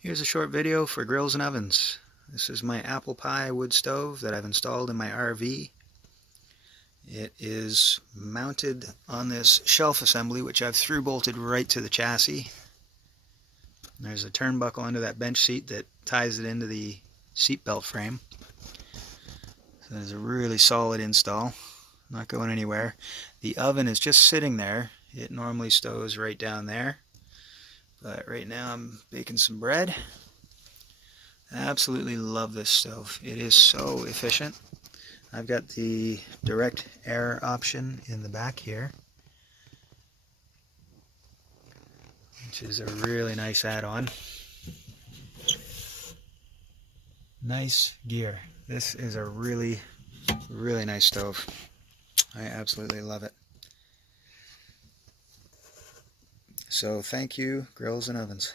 Here's a short video for grills and ovens. This is my apple pie wood stove that I've installed in my RV. It is mounted on this shelf assembly, which I've through bolted right to the chassis. There's a turnbuckle under that bench seat that ties it into the seat belt frame. So there's a really solid install, not going anywhere. The oven is just sitting there. It normally stows right down there, but right now I'm baking some bread. I absolutely love this stove. It is so efficient. I've got the direct air option in the back here, which is a really nice add-on. Nice gear. This is a really nice stove. I absolutely love it. So thank you, Grills and Ovens.